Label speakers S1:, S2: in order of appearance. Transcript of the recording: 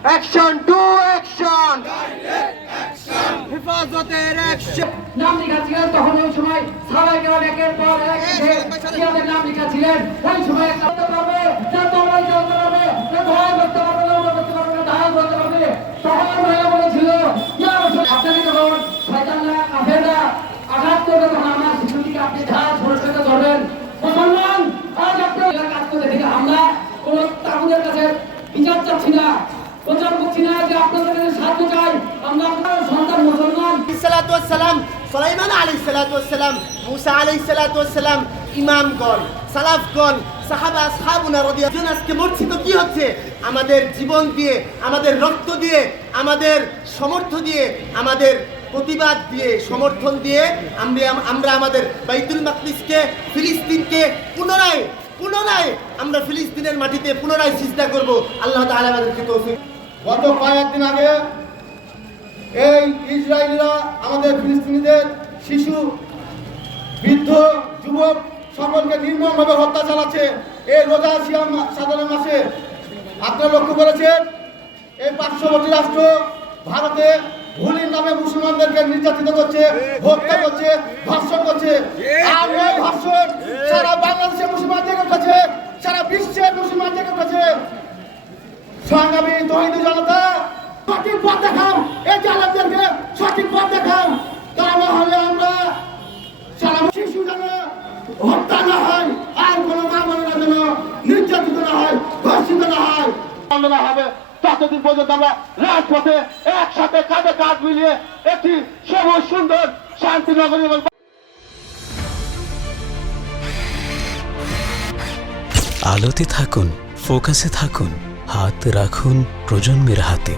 S1: Action to action হেফাজতের action
S2: নাম লেখা ছিল তখন ওই সময় সবাই কেমন একের পর এক নাম লেখা ছিলেন ওই সময় একটা
S3: কি হচ্ছে? আমাদের জীবন দিয়ে, আমাদের রক্ত দিয়ে, আমাদের সমর্থ দিয়ে, আমাদের প্রতিবাদ দিয়ে, সমর্থন দিয়ে আমরা আমরা আমাদের বাইতুল মাকদিসকে, ফিলিস্তিনকে পুনরায় পুনরায় আমরা ফিলিস্তিনের মাটিতে পুনরায় সিজদা করব। আল্লাহ তাআলা আমাদেরকে
S4: গত কয়েকদিন আগে এই ইসরায়েলিরা, আমাদের ফিলিস্তিনিদের শিশু, বৃদ্ধ, যুবক সকলকে নির্মমভাবে হত্যা চালাচ্ছে। এই রোজা সিয়াম সাধারণ মাসে আপনারা লক্ষ্য করেছেন এই পার্শ্ববর্তী রাষ্ট্র ভারতে ভুলির নামে মুসলমানদেরকে নির্যাতিত করছে, হত্যা করছে, ধর্ষণ করছে। আর এই ধর্ষণ সারা বাংলাদেশের মুসলমান জেগে উঠেছে, সারা বিশ্বের মুসলমান জেগে উঠেছে। সংগ্রামী তহিদু জনতা সঠিক পথ দেখাও এই জালামদেরকে সঠিক পথ দেখাও তা না হলে আমরা সারা শিশু যেন হত্যা না হয় আর কোনো মা বোনেরা যেন নির্যাতিত না হয় ধর্ষিত না হয়। আন্দোলন হবে ততদিন পর্যন্ত আমরা রাজপথে একসাথে কাঁধে কাঁধ মিলিয়ে একটি সবুজ সুন্দর শান্তিনগরী এবং
S5: আলোতে থাকুন ফোকাসে থাকুন হাত রাখুন প্রজন্মের হাতে।